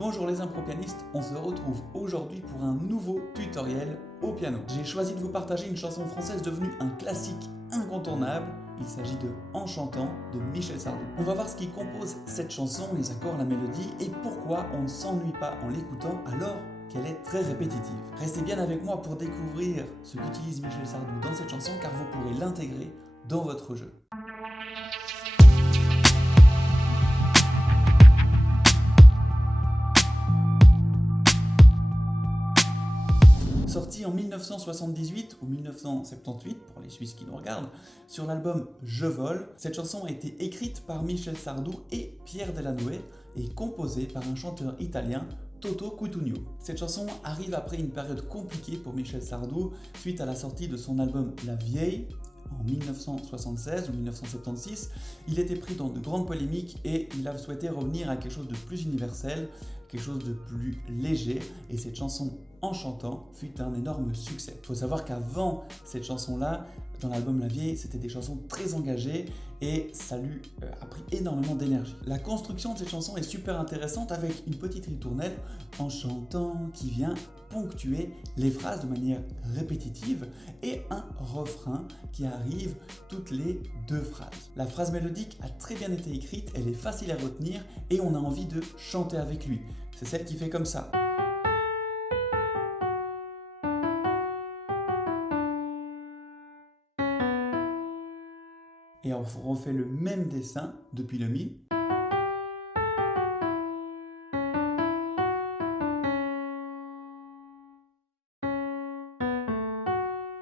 Bonjour les impropianistes, on se retrouve aujourd'hui pour un nouveau tutoriel au piano. J'ai choisi de vous partager une chanson française devenue un classique incontournable. Il s'agit de En chantant de Michel Sardou. On va voir ce qui compose cette chanson, les accords, la mélodie et pourquoi on ne s'ennuie pas en l'écoutant alors qu'elle est très répétitive. Restez bien avec moi pour découvrir ce qu'utilise Michel Sardou dans cette chanson car vous pourrez l'intégrer dans votre jeu. Sorti en 1978 ou 1978 pour les Suisses qui nous regardent, sur l'album Je vole, cette chanson a été écrite par Michel Sardou et Pierre Delanoë et composée par un chanteur italien, Toto Cutugno. Cette chanson arrive après une période compliquée pour Michel Sardou suite à la sortie de son album La Vieille en 1976 ou 1976. Il était pris dans de grandes polémiques et il a souhaité revenir à quelque chose de plus universel, quelque chose de plus léger, et cette chanson En chantant fut un énorme succès. Il faut savoir qu'avant cette chanson-là, dans l'album La Vieille, c'était des chansons très engagées et ça lui a pris énormément d'énergie. La construction de cette chanson est super intéressante avec une petite ritournelle en chantant qui vient ponctuer les phrases de manière répétitive et un refrain qui arrive toutes les deux phrases. La phrase mélodique a très bien été écrite, elle est facile à retenir et on a envie de chanter avec lui. C'est celle qui fait comme ça. Et on refait le même dessin depuis le Mi.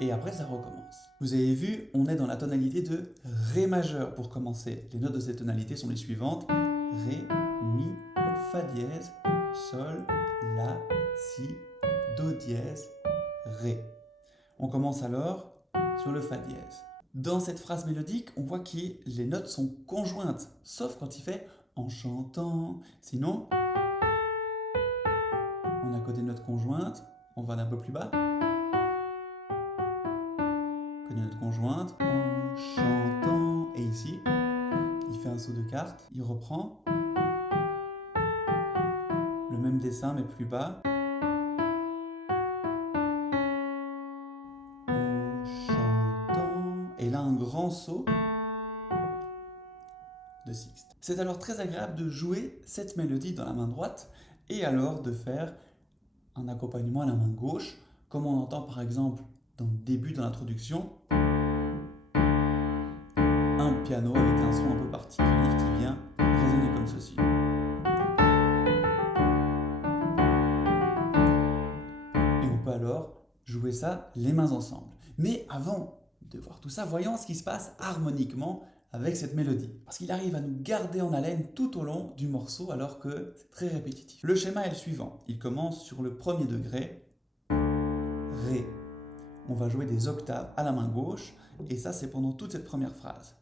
Et après ça recommence. Vous avez vu, on est dans la tonalité de Ré majeur pour commencer. Les notes de cette tonalité sont les suivantes. Ré, Mi, Fa dièse, Sol, La, Si, Do dièse, Ré. On commence alors sur le Fa dièse. Dans cette phrase mélodique, on voit que les notes sont conjointes, sauf quand il fait en chantant. Sinon, on a que des notes conjointes, on va d'un peu plus bas. Que des notes conjointes, en chantant. Et ici, il fait un saut de carte, il reprend le même dessin mais plus bas. Et là, un grand saut de sixte. C'est alors très agréable de jouer cette mélodie dans la main droite et alors de faire un accompagnement à la main gauche, comme on entend par exemple dans le début de l'introduction, un piano avec un son un peu particulier qui vient résonner comme ceci. Et on peut alors jouer ça les mains ensemble. Mais avant de voir tout ça, voyons ce qui se passe harmoniquement avec cette mélodie. Parce qu'il arrive à nous garder en haleine tout au long du morceau alors que c'est très répétitif. Le schéma est le suivant. Il commence sur le premier degré, Ré. On va jouer des octaves à la main gauche et ça c'est pendant toute cette première phrase.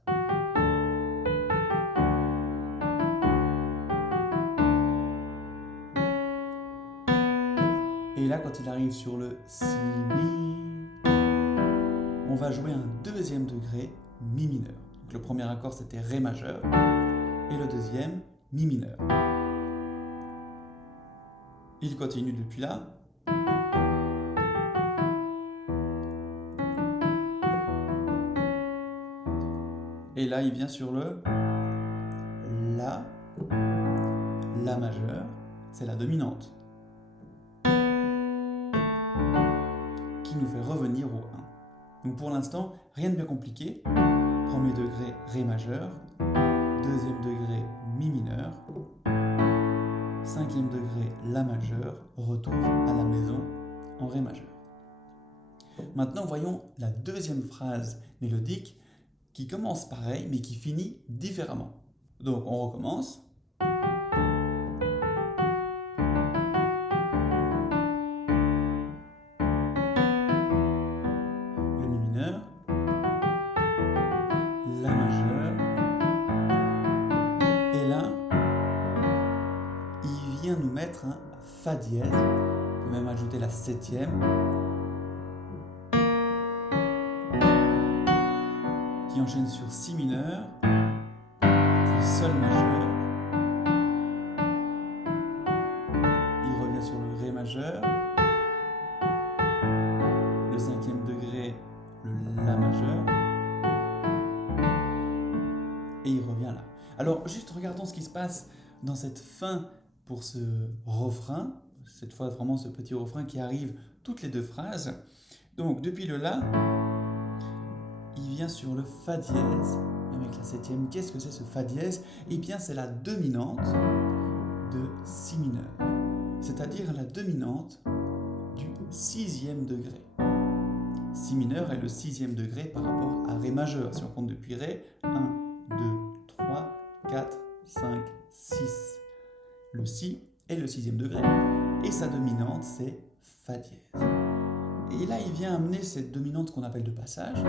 Et là quand il arrive sur le Si, Mi, on va jouer un deuxième degré Mi mineur. Donc le premier accord c'était Ré majeur et le deuxième Mi mineur. Il continue depuis là. Et là il vient sur le La majeur, c'est la dominante, qui nous fait revenir au 1. Donc pour l'instant, rien de bien compliqué. Premier degré, Ré majeur. Deuxième degré, Mi mineur. Cinquième degré, La majeur. Retour à la maison en Ré majeur. Maintenant, voyons la deuxième phrase mélodique qui commence pareil, mais qui finit différemment. Donc on recommence. La majeur, et là, il vient nous mettre un Fa dièse, on peut même ajouter la septième, qui enchaîne sur Si mineur, puis Sol majeur, majeur, le 5e degré, le La majeur, et il revient là. Alors juste regardons ce qui se passe dans cette fin pour ce refrain, cette fois vraiment ce petit refrain qui arrive toutes les deux phrases. Donc depuis le La, il vient sur le Fa dièse, avec la 7e. Qu'est-ce que c'est ce Fa dièse? Eh bien c'est la dominante de Si mineur, c'est-à-dire la dominante du 6e degré. Si mineur est le 6e degré par rapport à Ré majeur. Si on compte depuis Ré, 1, 2, 3, 4, 5, 6. Le Si est le 6e degré et sa dominante c'est Fa dièse. Et là il vient amener cette dominante qu'on appelle de passage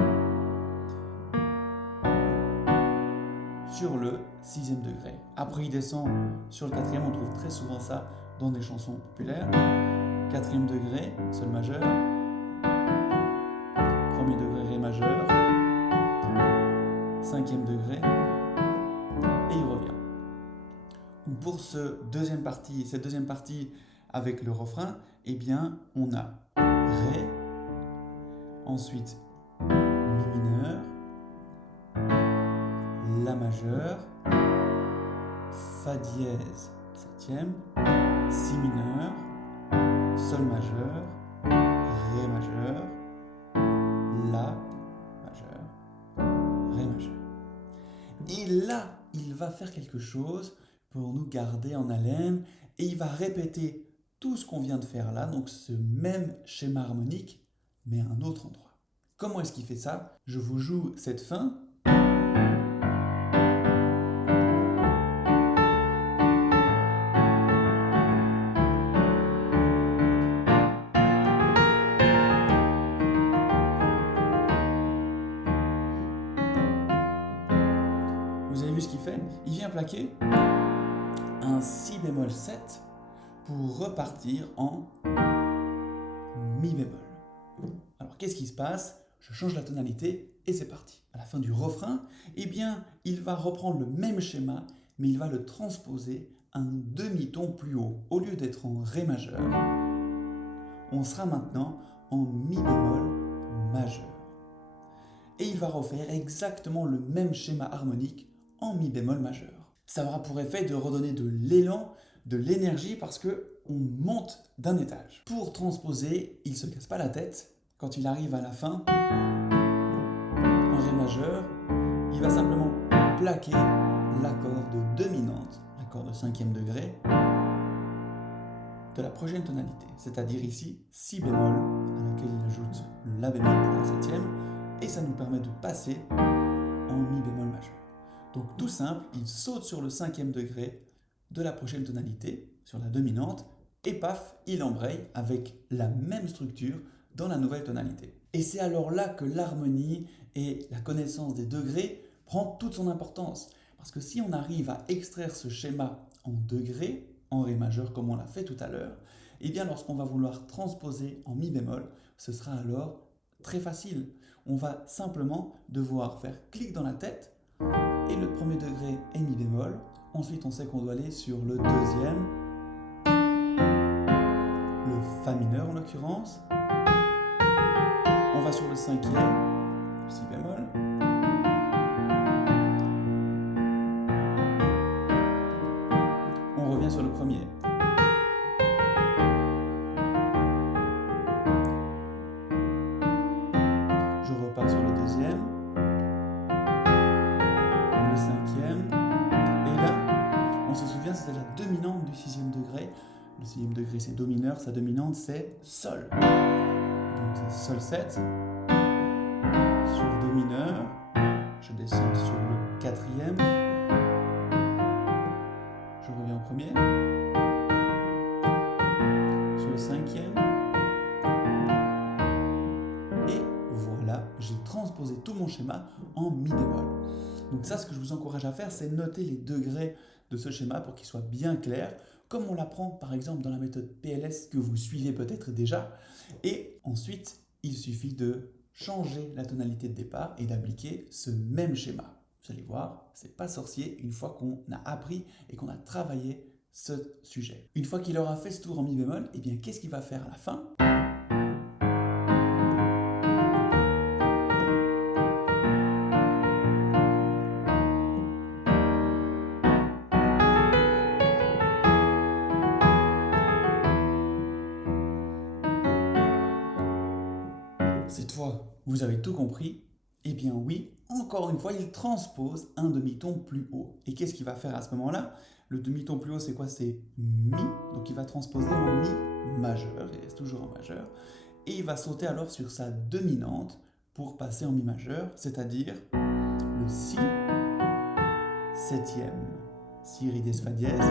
sur le 6e degré. Après il descend sur le 4e, on trouve très souvent ça dans des chansons populaires. 4e degré, Sol majeur, 1er degré Ré majeur, 5e degré, et il revient. Pour cette deuxième partie avec le refrain, eh bien on a Ré, ensuite Mi mineur, La majeur, Fa dièse 7e, Si mineur, Sol majeur, Ré majeur, La majeur, Ré majeur. Et là, il va faire quelque chose pour nous garder en haleine et il va répéter tout ce qu'on vient de faire là, donc ce même schéma harmonique, mais à un autre endroit. Comment est-ce qu'il fait ça? Je vous joue cette fin. Vous avez vu ce qu'il fait? Il vient plaquer un Si bémol 7 pour repartir en Mi bémol. Alors qu'est-ce qui se passe? Je change la tonalité et c'est parti. À la fin du refrain, eh bien, il va reprendre le même schéma, mais il va le transposer un demi-ton plus haut. Au lieu d'être en Ré majeur, on sera maintenant en Mi bémol majeur. Et il va refaire exactement le même schéma harmonique en Mi bémol majeur. Ça aura pour effet de redonner de l'élan, de l'énergie parce qu'on monte d'un étage. Pour transposer, il ne se casse pas la tête. Quand il arrive à la fin, en Ré majeur, il va simplement plaquer l'accord de dominante, l'accord de 5e degré, de la prochaine tonalité. C'est-à-dire ici, Si bémol, à laquelle il ajoute le La bémol pour la 7e, et ça nous permet de passer en Mi bémol majeur. Donc tout simple, il saute sur le 5e degré de la prochaine tonalité, sur la dominante, et paf, il embraye avec la même structure dans la nouvelle tonalité. Et c'est alors là que l'harmonie et la connaissance des degrés prend toute son importance. Parce que si on arrive à extraire ce schéma en degrés, en Ré majeur comme on l'a fait tout à l'heure, et bien lorsqu'on va vouloir transposer en Mi bémol, ce sera alors très facile. On va simplement devoir faire clic dans la tête, et le 1er degré est Mi bémol. Ensuite, on sait qu'on doit aller sur le 2e, le Fa mineur en l'occurrence. On va sur le 5e, Si bémol. On revient sur le 1er. Je repars sur le 2e. Le 5e, et là, on se souvient, c'était la dominante du 6e degré. Le 6e degré, c'est Do mineur, sa dominante, c'est Sol. Donc c'est Sol 7, sur Do mineur, je descends sur le 4e, je reviens au 1er, sur le 5e, et voilà, j'ai transposé tout mon schéma en Mi bémol. Donc ça, ce que je vous encourage à faire, c'est noter les degrés de ce schéma pour qu'il soit bien clair, comme on l'apprend par exemple dans la méthode PLS que vous suivez peut-être déjà. Et ensuite, il suffit de changer la tonalité de départ et d'appliquer ce même schéma. Vous allez voir, c'est pas sorcier une fois qu'on a appris et qu'on a travaillé ce sujet. Une fois qu'il aura fait ce tour en mi bémol, eh bien qu'est-ce qu'il va faire à la fin? Cette fois, vous avez tout compris? Eh bien oui, encore une fois, il transpose un demi-ton plus haut. Et qu'est-ce qu'il va faire à ce moment-là? Le demi-ton plus haut, c'est quoi? C'est Mi. Donc il va transposer en Mi majeur, il reste toujours en majeur. Et il va sauter alors sur sa dominante pour passer en Mi majeur, c'est-à-dire le Si septième, Si ri des fa dièse,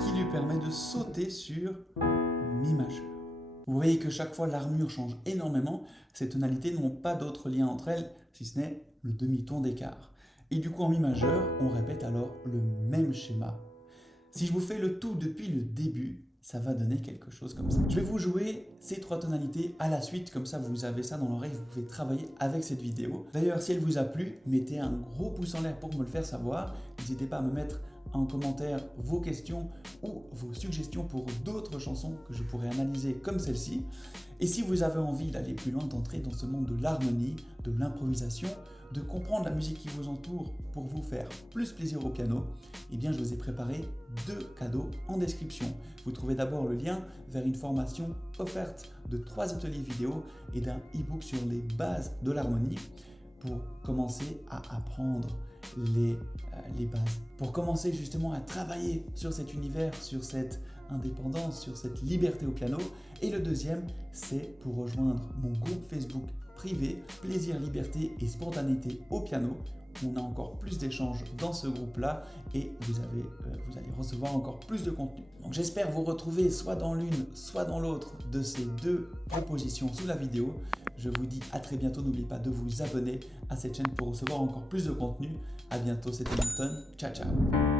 qui lui permet de sauter sur Mi majeur. Vous voyez que chaque fois l'armure change énormément, ces tonalités n'ont pas d'autre lien entre elles, si ce n'est le demi-ton d'écart. Et du coup en Mi majeur, on répète alors le même schéma. Si je vous fais le tout depuis le début, ça va donner quelque chose comme ça. Je vais vous jouer ces 3 tonalités à la suite, comme ça vous avez ça dans l'oreille, vous pouvez travailler avec cette vidéo. D'ailleurs, si elle vous a plu, mettez un gros pouce en l'air pour me le faire savoir. N'hésitez pas à me mettre en commentaire vos questions ou vos suggestions pour d'autres chansons que je pourrais analyser comme celle-ci. Et si vous avez envie d'aller plus loin, d'entrer dans ce monde de l'harmonie, de l'improvisation, de comprendre la musique qui vous entoure pour vous faire plus plaisir au piano, eh bien je vous ai préparé 2 cadeaux en description. Vous trouvez d'abord le lien vers une formation offerte de 3 ateliers vidéo et d'un e-book sur les bases de l'harmonie pour commencer à apprendre les bases. Pour commencer justement à travailler sur cet univers, sur cette indépendance, sur cette liberté au piano. Et le deuxième, c'est pour rejoindre mon groupe Facebook privé, Plaisir, Liberté et Spontanéité au piano. On a encore plus d'échanges dans ce groupe-là et vous allez recevoir encore plus de contenu. Donc j'espère vous retrouver soit dans l'une, soit dans l'autre de ces 2 propositions sous la vidéo. Je vous dis à très bientôt. N'oubliez pas de vous abonner à cette chaîne pour recevoir encore plus de contenu. À bientôt, c'était Martin. Ciao, ciao.